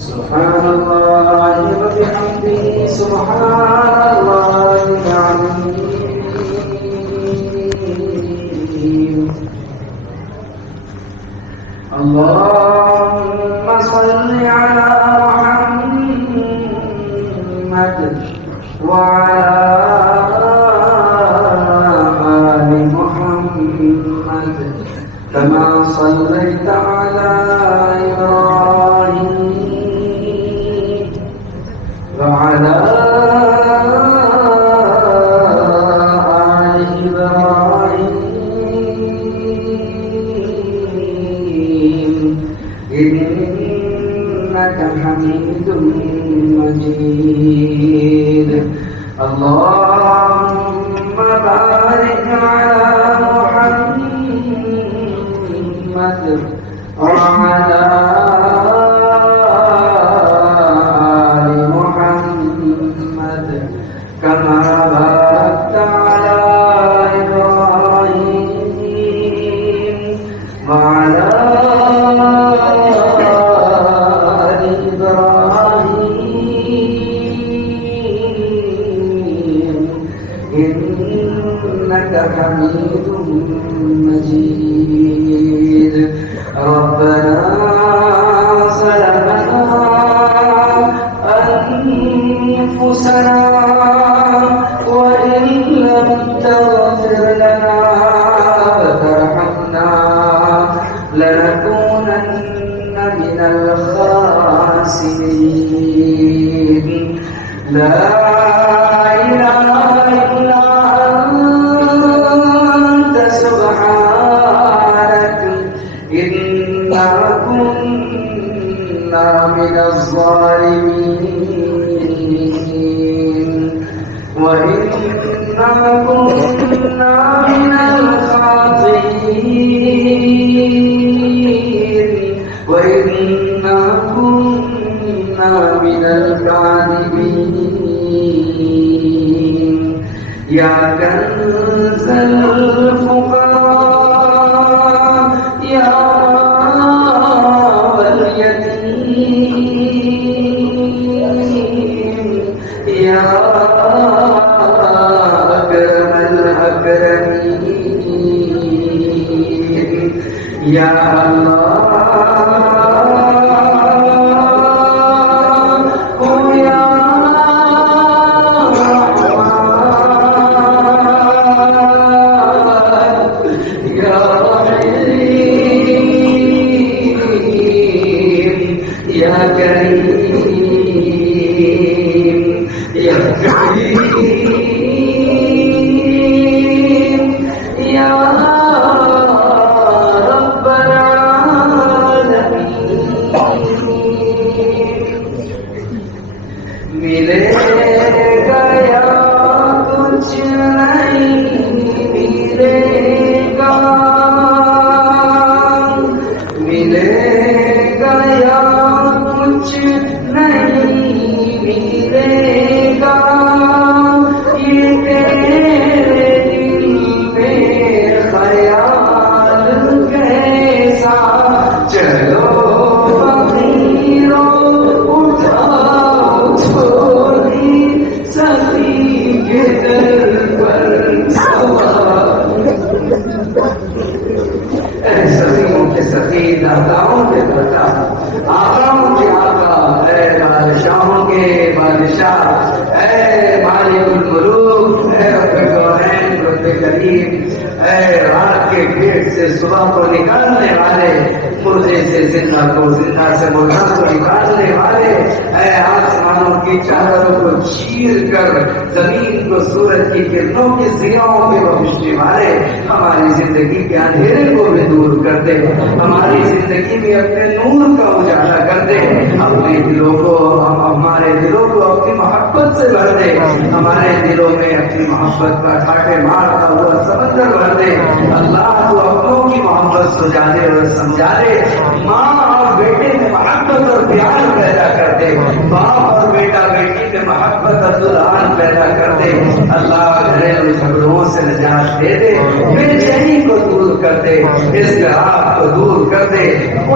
سبحان الله وبحمده سبحان الله العظيم. اللهم صل على محمد وعلى آل محمد كما صليت على إبراهيم وعلى آل إبراهيم إنك حميد مجيد. اللهم بارك على محمد وعلى آل محمد كما باركت على إبراهيم وعلى آل إبراهيم إنك حميد مجيد. ربنا ظلمنا أنفسنا وإن لم تغفر لنا وترحمنا لنكونن من الخاسرين. لا إله إلا أنت سبحانك إنا كنا من الظالمين وإنا كنا من الخاطئين وإنا كنا من الكاذبين. يا كنز الفقراء يا اليتيم يا أكرم الأكرمين. يا الله صبح کو نکالنے والے مردے سے زندہ کو زندہ سے مردہ کو نکالنے والے اے آسمانوں کی چادروں کو چیر کر زمین کو سورج کی کرنوں کی ضیاؤں کے روشنی والے ہماری زندگی کے اندھیرے کو بھی دور کر دے. ہماری زندگی میں اپنے نور کا اجالا کر دے. اپنے دلوں کو ہمارے دلوں کو اپنی محبت سے بھر دے. ہمارے دلوں میں اپنی محبت کا کاٹے مارتا ہوا سمندر بھر دے. اللہ تو اپنوں کی محبت سجا دے اور سمجھا دے. ماں اور بیٹے میں محبت اور پیار پیدا کر دے. باپ اور بیٹا بیٹی میں محبت اور دلہن پیدا کر دے. اللہ گھریلو جھگڑوں سے نجات دے دے. بے چینی کو دور کر دے. اضطراب کو دور کر دے. کو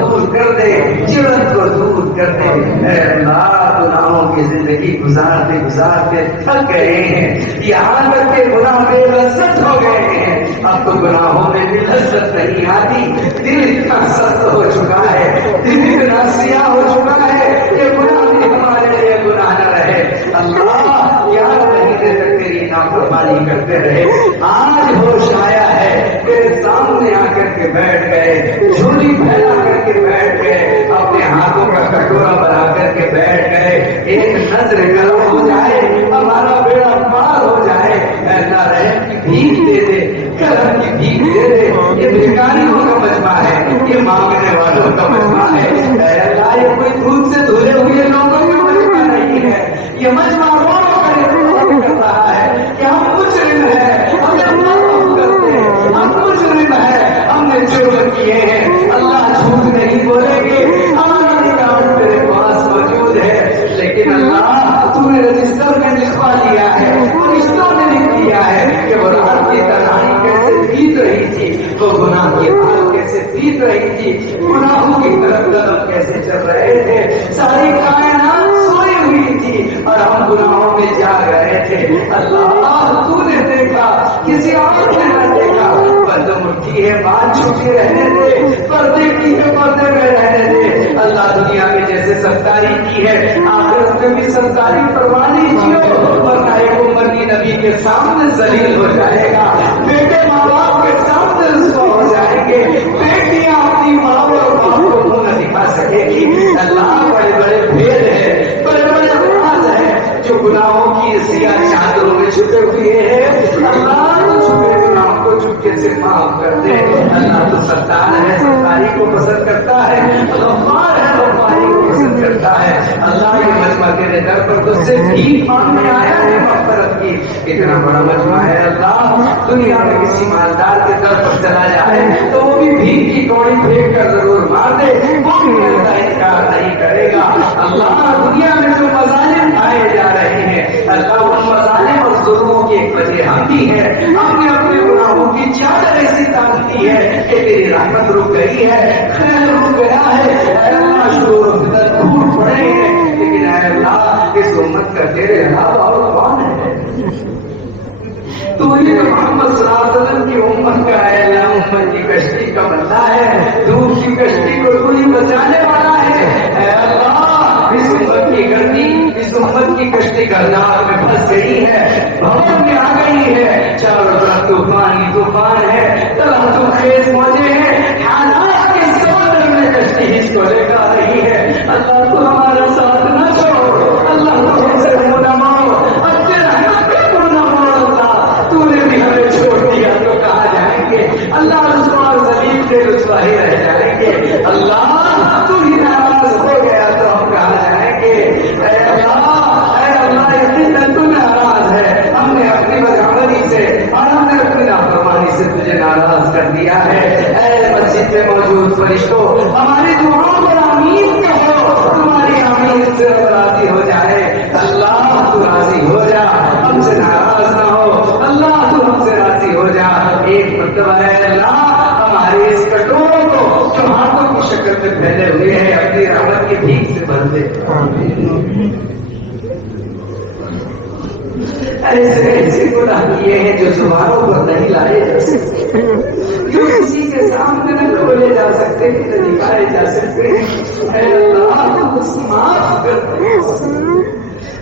دور کر دے. چڑن کو دور کر دے. اے اللہ گناہوں کی زندگی گزارتے گزارتے تھک گئے ہیں، یہاں تک کہ گناہ بے لذت ہو گئے ہیں، اب تو گناہوں میں بھی لذت نہیں آتی، دل اتنا سخت ہو چکا ہے، دل اتنا سیاہ ہو چکا ہے کہ گناہ بھی ہمارے لیے گناہ نہ رہے۔ اللہ یاد نہیں دے تک تیری نافرمانی کرتے رہے، آج ہوش آیا ہے، تیرے سامنے آ کر کے بیٹھ گئے، جھولی پھیلا کر کے بیٹھ گئے، اپنے ہاتھوں کا کٹورا بنا کر کے بیٹھ گئے، ایک نظر کرم ہو جائے، ہمارا بیڑا پار ہو جائے، ایسا رحم کی بھیک دے دے، کرم کی بھیک دے دے۔ یہ بھکاریوں کا مجمع ہے، یہ مانگنے والوں کا مجمع ہے، اے اللہ یہ کوئی دھوپ سے دھلے ہوئے لوگوں کا مجمع نہیں ہے، یہ مجمع رونا کر رہا ہے کہ ہم مجرم ہیں، ہمیں معاف کر دے، ہم مجرم ہیں، ہم نے جرم کیے ہیں۔ اللہ جھوٹ نہیں بولیں گے، ہمارا ریکارڈ تیرے پاس موجود ہے، لیکن اللہ تو نے رجسٹر میں لکھوا دیا ہے، فرشتوں نے لکھ دیا ہے کہ وہ رات کی تنہائی کیسے بیت رہی تھی، وہ گناہ کی حال کیسے بیت رہی تھی، گناہوں کی طرف قدم کیسے چل رہے تھے، ساری کائنات سوئی ہوئی تھی اور ہم گناہوں میں جاگ رہے تھے۔ اللہ تو نے دیکھا، کسی اور نے نہ دیکھا، قدم اٹھی ہے بات چھپی رہنے دے، پردے کی ہے پردے میں رہنے دے۔ اللہ دنیا میں جیسے ستاری کی ہے، آخرت میں بھی ستاری پروانی جیو، ورنہ ایک امتی نبی کے سامنے ذلیل ہو جائے گا، بیٹے ماں باپ کے سامنے رسوا ہو جائیں گے، بیٹیاں اپنی ماں اور باپ کو منہ نہ دکھا سکے گی۔ اللہ بڑے بڑے بھید ہیں، بڑے بڑے راز ہیں جو گناہوں کی سیاہ چادروں میں چھپے ہوئے ہیں۔ اللہ تو چھپے گناہوں کو چپکے سے معاف کر دے۔ اللہ تو ستار ہے، ستاری کو پسند کرتا ہے، غفار ہے، غفاری کو پسند کرتا ہے۔ اللہ یہ مجمع تیرے در پر تجھ سے بھیک مانگنے آیا ہے مغفرت کی، اتنا بڑا مجمع ہے اللہ۔ دنیا میں کسی مالدار کے در پر چلا جائے تو وہ بھی بھیک کی کوڑی پھینک کر ضرور مار دے، وہ بھی اللہ انکار نہیں کرے گا۔ اللہ دنیا میں جو مظالم کھائے جا رہے ہیں، اللہ ان مظالم اور ظلموں کی ایک وجہ ہم بھی ہے، ہم نے اپنے گناہوں کی چادر ایسی تان دی ہے کہ تیری رحمت رک گئی ہے، خیر رک گیا ہے۔ اے اللہ شرور و فضل ٹوٹ پڑے ہیں، لیکن اے اللہ اس امت کا تیرے علاوہ اور کون ہے؟ تو یہ محمد صلی اللہ علیہ وسلم کی امت کا ہے، اللہ امت کی کشتی کا بندہ ہے، دودھ کی کشتی کو تو ہی بچانے والا ہے۔ اے اللہ اس امت کی گردی، اس امت کی کشتی گرداب میں پھنس گئی ہے، بھون میں آ گئی ہے، چاروں طرف طوفان ہی طوفان ہے، تلہٹوں خیز موجیں ہیں، حالات کے سمندر میں کشتی اس کو لے کر آ رہی ہے۔ اللہ تو ہمارا ساتھ نہ چھوڑ، اللہ تو ہم سے منہ نہ موڑ، اچھے رحمت پہ منہ نہ موڑ۔ اللہ تو نے بھی ہمیں چھوڑ دیا تو کہاں جائیں گے؟ اللہ رسوا اور ذلیل سے رسوا ہی رہ جائیں گے۔ اللہ تو ہی ناراض ہو گیا تو ہم کہاں جائیں گے؟ اے اللہ یقیناً تو ناراض ہے، ہم نے اپنی بدعملی سے اور ہم نے اپنی نافرمانی سے تجھے ناراض کر دیا ہے۔ اے مسجد میں موجود فرشتوں ہماری دعاؤں پر آمین کہو، تمہاری آمین سے راضی ہو جائے۔ اللہ تو راضی ہو جا، ہم سے ناراض نہ ہو، اللہ تو ہم سے راضی ہو جا۔ ایک مرتبہ ہے اللہ ہمارے اس کٹوروں کو جو ہاتھوں کی شکل میں پھیلے ہوئے ہیں اپنی رحمت کی بھیک سے بھر دے۔ ایسے ایسے گناہ کیے ہیں جو زبانوں پر نہیں لائے جا سکتے، جو کسی کے سامنے نہ کھولے جا سکتے، نہ دکھائے جا سکتے۔ اے اللہ تو اس معاف کر دے،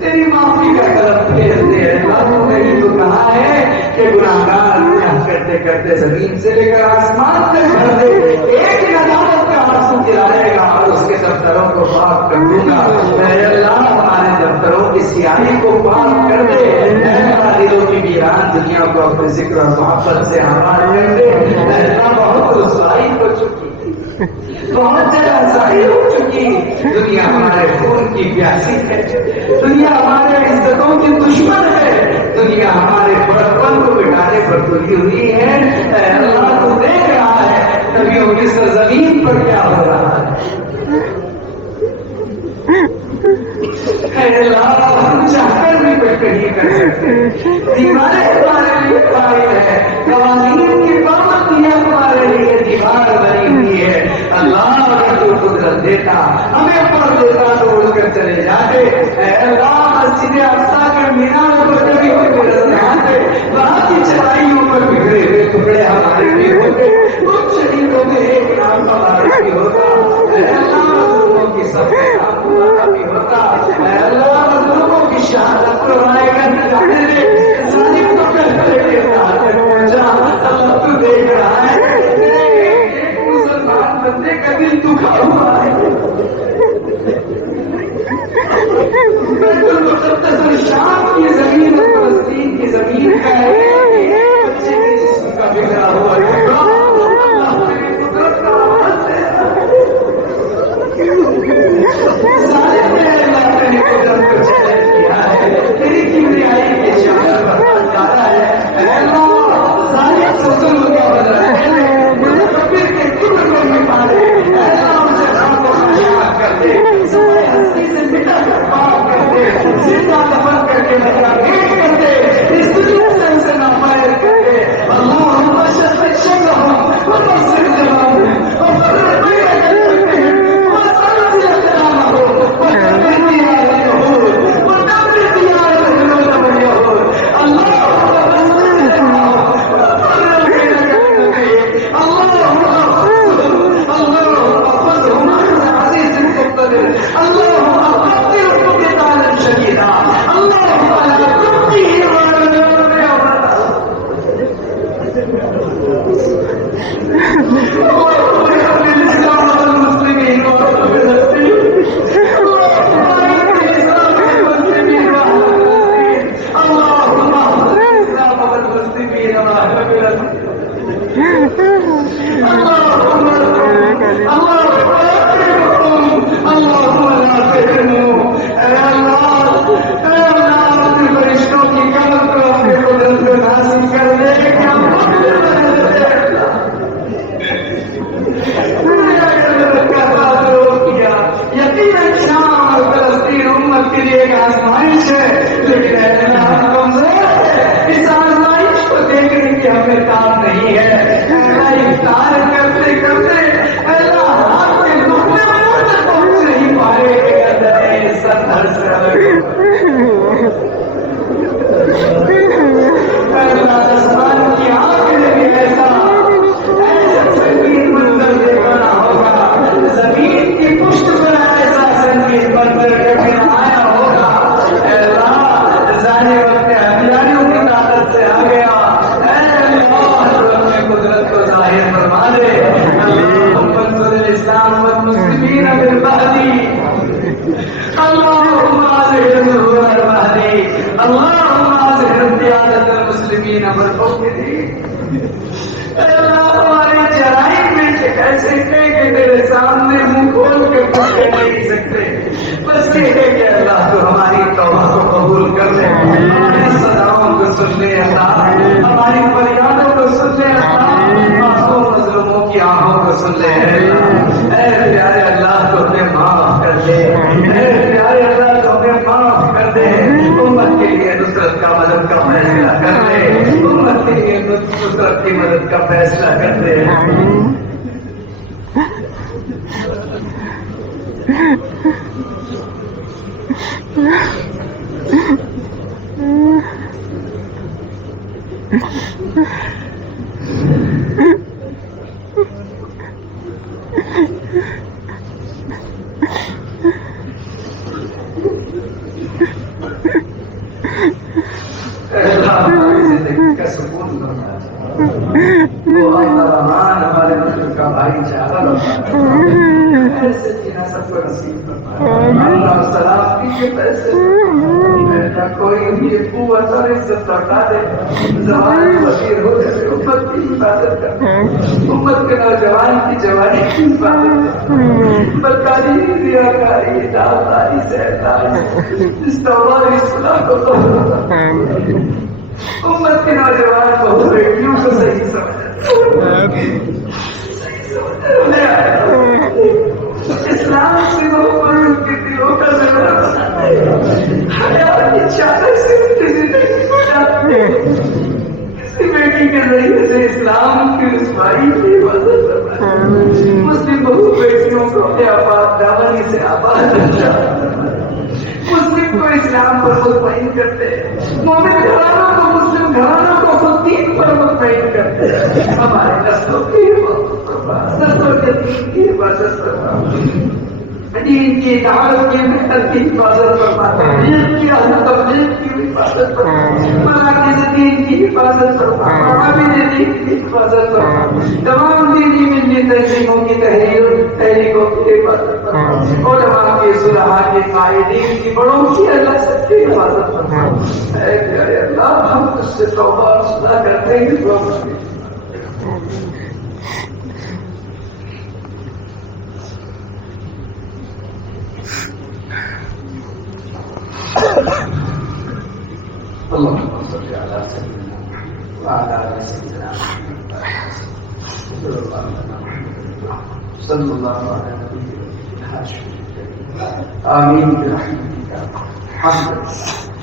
تیری معافی کا قلم پھیر دے۔ اللہ تو نے ہی تو کہا ہے کہ گناہگار گناہ کرتے کرتے زمین سے لے کر آسمان تک بھر دے، ایک ندامت کا آنسو گرائے گا اور اس کے دفتروں کو پاک کر دوں گا۔ اے اللہ ہمارے دفتروں کی سیاہی کو پاک کر دے، اے اللہ دلوں کی ویران دنیا کو اپنے ذکر اور محبت سے آباد کر دے۔ اے اللہ بہت رسوائی ہو چکی، بہت جگہ ظاہر ہو چکی، دنیا ہمارے خون کی پیاسی ہے، دنیا ہمارے عزتوں کی دشمن ہے، دنیا ہمارے بڑپن کو مٹانے پر تلی ہوئی ہے۔ اے اللہ تو دیکھ رہا ہے نبیوں کی سرزمین پر کیا ہو رہا ہے۔ اے اللہ ہم چاہ کر بھی کچھ نہیں کر سکتے، دیواریں ہمارے لیے قائم ہے، قوانین کی پابندیاں ہمارے لیے دیوار بنی ہوئی ہے۔ اللہ اگر تو قدرت دیتا ہمیں پڑھ دیتا تو کر چلے جاتے. اے اللہ مسجد اقصی کے میناروں پر کبھی ہوئے نظر آتے, وہاں کی چرائیوں پر بکھرے ہوئے ٹکڑے ہمارے بھی ہوتے, ان شہیدوں میں ایک نام ہمارا بھی ہوتا. اے اللہ مظلوموں کی سب کا بھی ہوتا. اے اللہ مظلوموں کی شہادت کروائے گا نکالے دے, ظالم کو کر کے پہنچا. اللہ تو دیکھ رہا ہے مسلمان بندے کا دل دکھا ہوا ہے. شام کی زمین اور فلسطین کی زمین کا ہے, بچے کے جسم کا بگڑا ہوا اللہ میری قدرت کا آواز ہے. سارے میں اللہ نے قدرت کو چیلنج کیا ہے, تیری کبریائی کے شان پر جاتا ہے. اللہ سارے سوچوں کا بدلا ہے, کبیر کے کبر کو نکالے. اللہ مجھے رب کو خیال کر دے, سمائے ہستی سے مٹا کر معاف کر دے, زندہ دفن کر کے لگا بھیٹ کر دے, اس دنیا سے اسے ناپائل کر دے. اللہ ہم بشر سے شک ہوں, ہم بشر جوان ہوں, ہم بشر بڑے کرتے ہیں, ہم سارا سے احترام ہو, ہم کبھی دیارے ہو, ہم کبھی دیارے ہو. اللہ مسلم بہو بیٹیوں کو اپنے آباد دامنی سے آباد کرتے ہیں، مومن گھرانوں کو، مسلم گھرانوں کو خود دین پر مطمئن کرتے ہیں، ہمارے نسلوں کی حفاظت فرما، نسلوں کے دین کی حفاظت فرما، دین کی دعوت کی محنت کی حفاظت فرما، تبلیغ کی تبلیغ کی حفاظت فرما، مراکز دین کی حفاظت فرما، عوامل دین کی حفاظت فرما، تمام دینی ملی تنظیموں کی تحریکوں کی حفاظت فرما، علماء کی، صلحاء کی، قائدین کی، بڑوں کی، اللہ سب کی حفاظت فرما۔ اے پیارے اللہ، ہم تجھ سے توبہ اور اصلاح کرتے ہیں، دعا مانگتے ہیں۔ اللهم صل على سيدنا وعلى آل سيدنا صلى الله على نبينا محمد آمين برحمتك. الحمد لله.